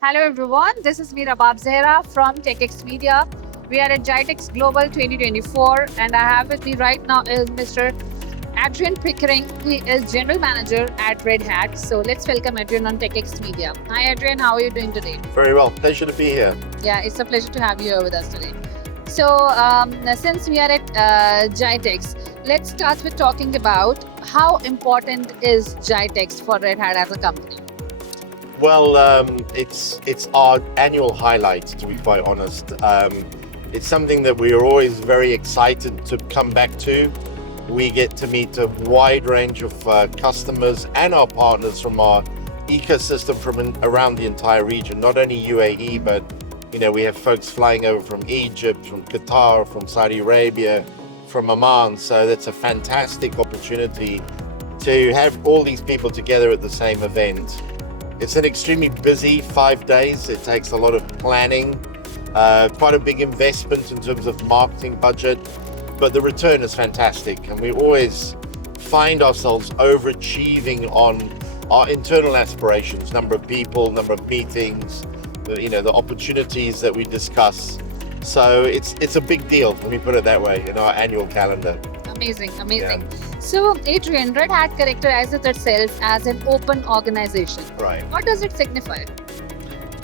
Hello everyone, this is me Rabab Zehra from TECHx Media. We are at GITEX Global 2024 and I have with me right now is Mr. Adrian Pickering. He is General Manager at RedHat. So let's welcome Adrian on TECHx Media. Hi Adrian, how are you doing today? Very well, pleasure to be here. Yeah, it's a pleasure to have you here with us today. So since we are at GITEX, let's start with talking about how important is GITEX for RedHat as a company. Well, it's our annual highlight, to be quite honest. It's something that we are always very excited to come back to. We get to meet a wide range of customers and our partners from our ecosystem from around the entire region, not only UAE, but we have folks flying over from Egypt, from Qatar, from Saudi Arabia, from Oman. So that's a fantastic opportunity to have all these people together at the same event. It's an extremely busy 5 days. It takes a lot of planning, quite a big investment in terms of marketing budget, but the return is fantastic. And we always find ourselves overachieving on our internal aspirations, number of people, number of meetings, the opportunities that we discuss. So it's a big deal, let me put it that way, in our annual calendar. Amazing. So, Adrian, RedHat characterizes itself as an open organization. Right. What does it signify?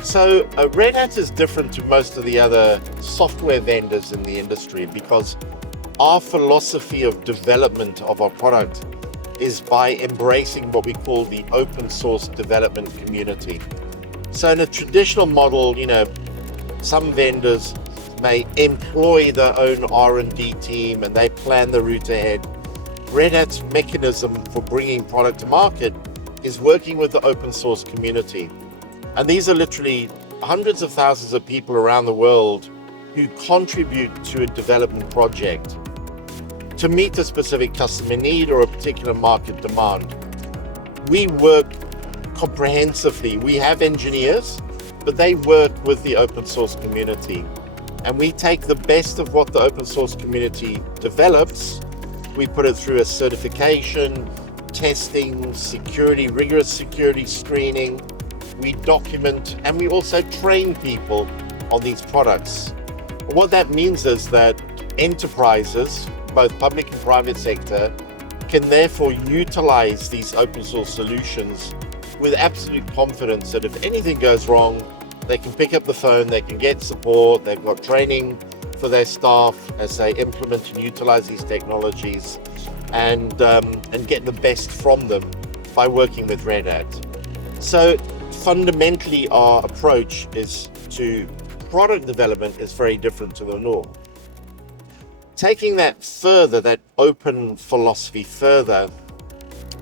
So Red Hat is different to most of the other software vendors in the industry because our philosophy of development of our product is by embracing what we call the open source development community. So in a traditional model, some vendors may employ their own R&D team and they plan the route ahead. Red Hat's mechanism for bringing product to market is working with the open source community. And these are literally hundreds of thousands of people around the world who contribute to a development project to meet a specific customer need or a particular market demand. We work comprehensively. We have engineers, but they work with the open source community. And we take the best of what the open source community develops. We put it through a certification, testing, security, rigorous security screening. We document and we also train people on these products. What that means is that enterprises, both public and private sector, can therefore utilize these open source solutions with absolute confidence that if anything goes wrong, they can pick up the phone, they can get support, they've got training for their staff as they implement and utilize these technologies and get the best from them by working with Red Hat. So fundamentally our approach is to product development is very different to the norm. Taking that further, that open philosophy further,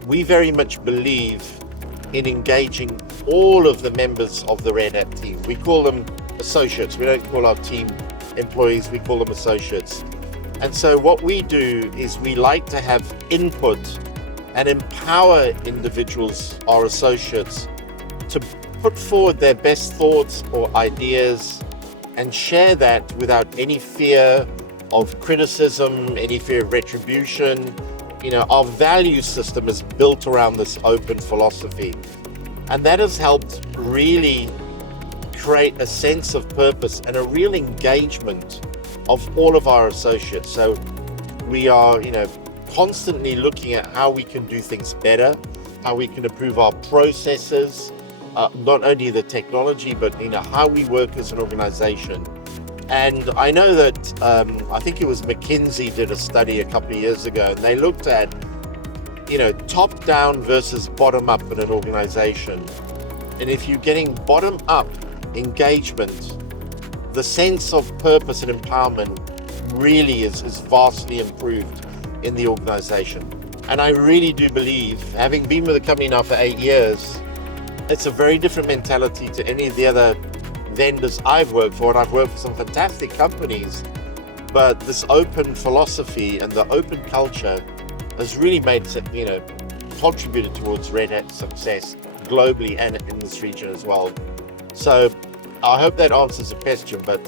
we very much believe in engaging all of the members of the Red Hat team. We call them associates. We don't call our team employees, we call them associates. And so what we do is we like to have input and empower individuals, our associates, to put forward their best thoughts or ideas and share that without any fear of criticism, any fear of retribution. Our value system is built around this open philosophy. And that has helped really create a sense of purpose and a real engagement of all of our associates. So we are, constantly looking at how we can do things better, how we can improve our processes, not only the technology, but how we work as an organization. And I know that I think it was McKinsey did a study a couple of years ago, and they looked at top down versus bottom up in an organization. And if you're getting bottom up engagement, the sense of purpose and empowerment really is vastly improved in the organization. And I really do believe, having been with the company now for 8 years, it's a very different mentality to any of the other vendors I've worked for, and I've worked for some fantastic companies, but this open philosophy and the open culture has really made contributed towards Red Hat's success globally and in this region as well. So I hope that answers the question, but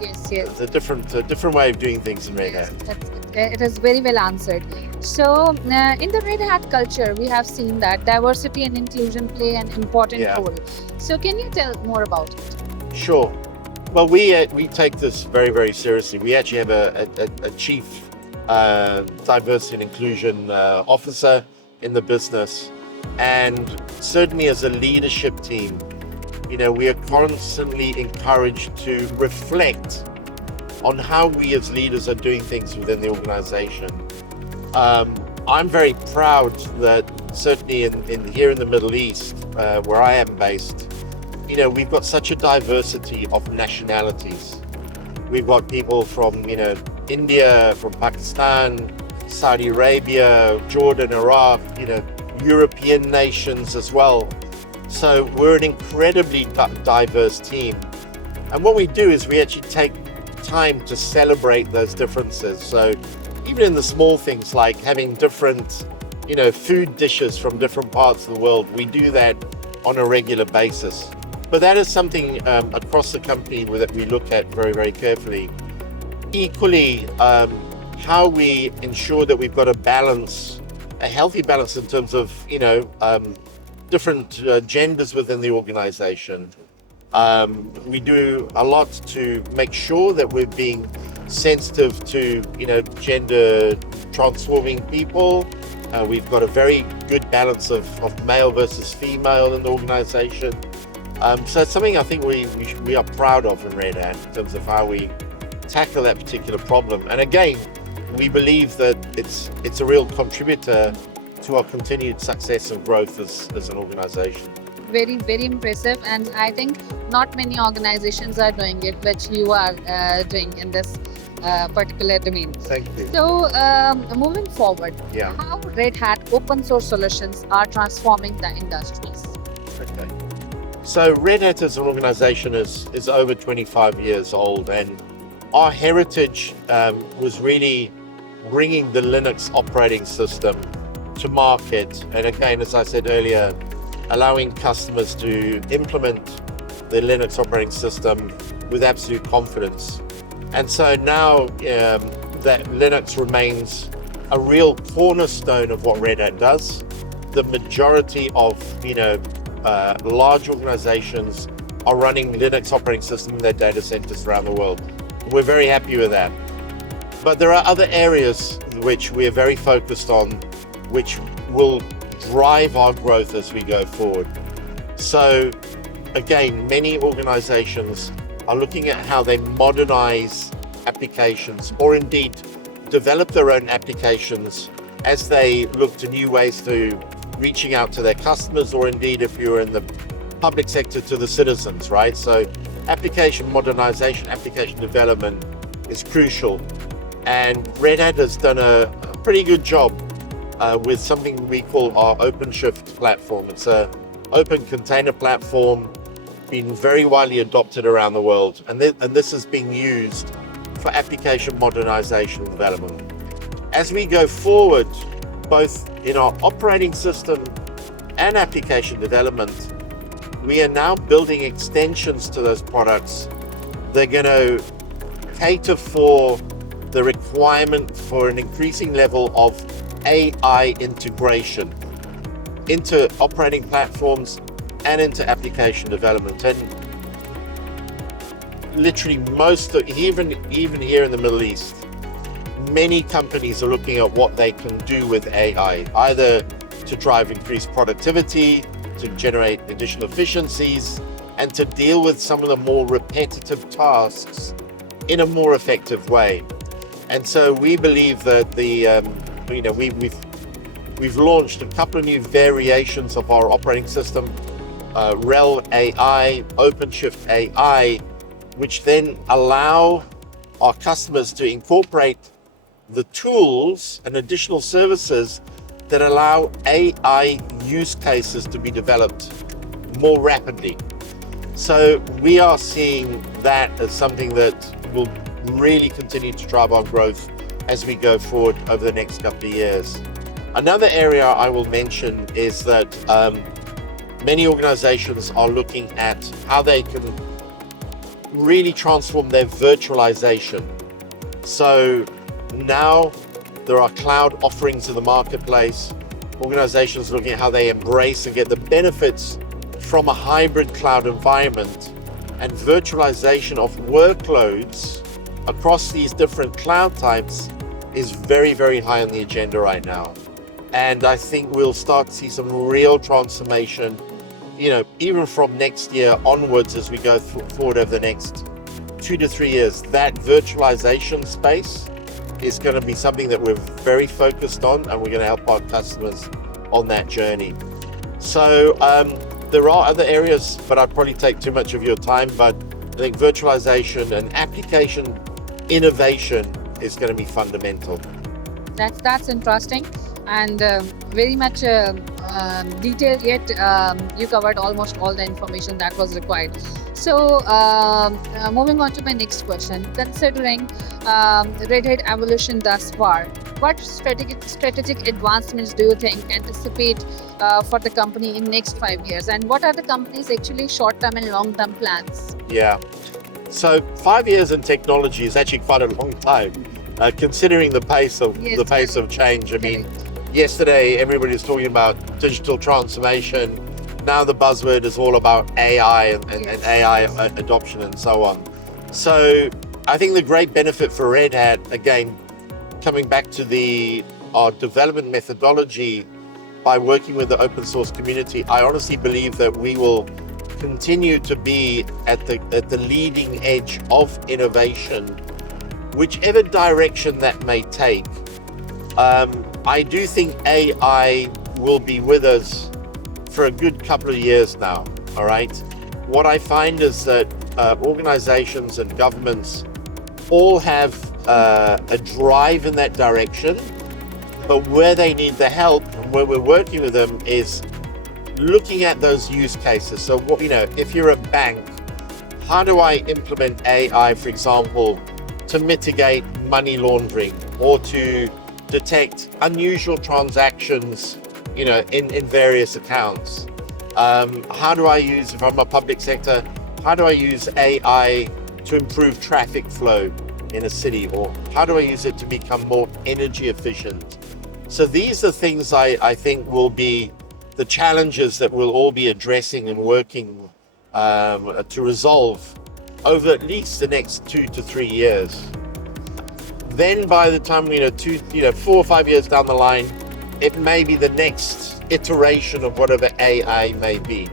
Yes. it's a different way of doing things in Red Hat. Yes, It is very well answered. So, in the Red Hat culture, we have seen that diversity and inclusion play an important Yeah. role. So, can you tell more about it? Sure. Well, we take this very, very seriously. We actually have a chief diversity and inclusion officer in the business, and certainly as a leadership team, we are constantly encouraged to reflect on how we as leaders are doing things within the organization. I'm very proud that certainly in here in the Middle East, where I am based, we've got such a diversity of nationalities. We've got people from, India, from Pakistan, Saudi Arabia, Jordan, Iraq, European nations as well. So we're an incredibly diverse team. And what we do is we actually take time to celebrate those differences. So even in the small things like having different, food dishes from different parts of the world, we do that on a regular basis. But that is something across the company that we look at very, very carefully. Equally, how we ensure that we've got a healthy balance in terms of, different genders within the organization. We do a lot to make sure that we're being sensitive to, gender transforming people. We've got a very good balance of male versus female in the organization. So it's something I think we are proud of in Red Hat in terms of how we tackle that particular problem. And again, we believe that it's a real contributor to our continued success and growth as an organization. Very, very impressive. And I think not many organizations are doing it, which you are doing in this particular domain. Thank you. So, moving forward, Yeah. how Red Hat open source solutions are transforming the industries? Okay. So Red Hat as an organization is over 25 years old, and our heritage was really bringing the Linux operating system to market. And again, as I said earlier, allowing customers to implement the Linux operating system with absolute confidence. And so now that Linux remains a real cornerstone of what Red Hat does. The majority of, large organizations are running Linux operating systems in their data centers around the world. We're very happy with that. But there are other areas which we're very focused on, which will drive our growth as we go forward. So again, many organizations are looking at how they modernize applications or indeed develop their own applications as they look to new ways to reaching out to their customers, or indeed if you're in the public sector, to the citizens, right? So application modernization, application development is crucial. And Red Hat has done a pretty good job with something we call our OpenShift platform. It's an open container platform, been very widely adopted around the world. And this is being used for application modernization and development. As we go forward, both in our operating system and application development, we are now building extensions to those products. They're going to cater for the requirement for an increasing level of AI integration into operating platforms and into application development. And literally even here in the Middle East, many companies are looking at what they can do with AI, either to drive increased productivity, to generate additional efficiencies, and to deal with some of the more repetitive tasks in a more effective way. And so we believe that we've launched a couple of new variations of our operating system, RHEL AI, OpenShift AI, which then allow our customers to incorporate the tools and additional services that allow AI use cases to be developed more rapidly. So we are seeing that as something that will really continue to drive our growth as we go forward over the next couple of years. Another area I will mention is that many organizations are looking at how they can really transform their virtualization. So now There are cloud offerings in the marketplace. Organizations looking at how they embrace and get the benefits from a hybrid cloud environment, and virtualization of workloads across these different cloud types is very, very high on the agenda right now. And I think we'll start to see some real transformation, even from next year onwards as we go forward over the next 2 to 3 years. That virtualization space is going to be something that we're very focused on, and we're going to help our customers on that journey. So there are other areas, but I'd probably take too much of your time. But I think virtualization and application innovation is going to be fundamental. That's interesting, and very much detailed, yet you covered almost all the information that was required. So moving on to my next question, considering RedHat evolution thus far, what strategic advancements do you think anticipate for the company in next 5 years, and what are the company's actually short-term and long-term plans? Yeah, so 5 years in technology is actually quite a long time, considering the pace of change. I mean, yesterday everybody was talking about digital transformation. Now the buzzword is all about AI and AI adoption and so on. So I think the great benefit for RedHat, again, coming back to our development methodology, by working with the open source community, I honestly believe that we will continue to be at the leading edge of innovation, whichever direction that may take. I do think AI will be with us for a good couple of years now, all right? What I find is that organizations and governments all have a drive in that direction, but where they need the help and where we're working with them is looking at those use cases. So, if you're a bank, how do I implement AI, for example, to mitigate money laundering or to detect unusual transactions, in various accounts? How do I use, if I'm a public sector, how do I use AI to improve traffic flow in a city, or how do I use it to become more energy efficient? So these are things I think will be the challenges that we'll all be addressing and working to resolve over at least the next 2 to 3 years. Then by the time 4 or 5 years down the line, it may be the next iteration of whatever AI may be.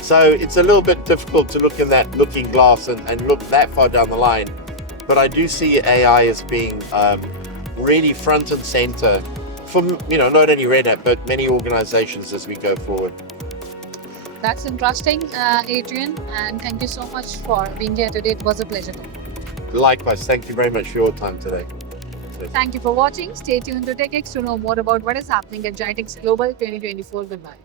So it's a little bit difficult to look in that looking glass and look that far down the line. But I do see AI as being really front and center for not only RedHat but many organizations as we go forward. That's interesting, Adrian, and thank you so much for being here today. It was a pleasure. Likewise, thank you very much for your time today. Thank you for watching. Stay tuned to TECHx to know more about what is happening at GITEX Global 2024. Goodbye.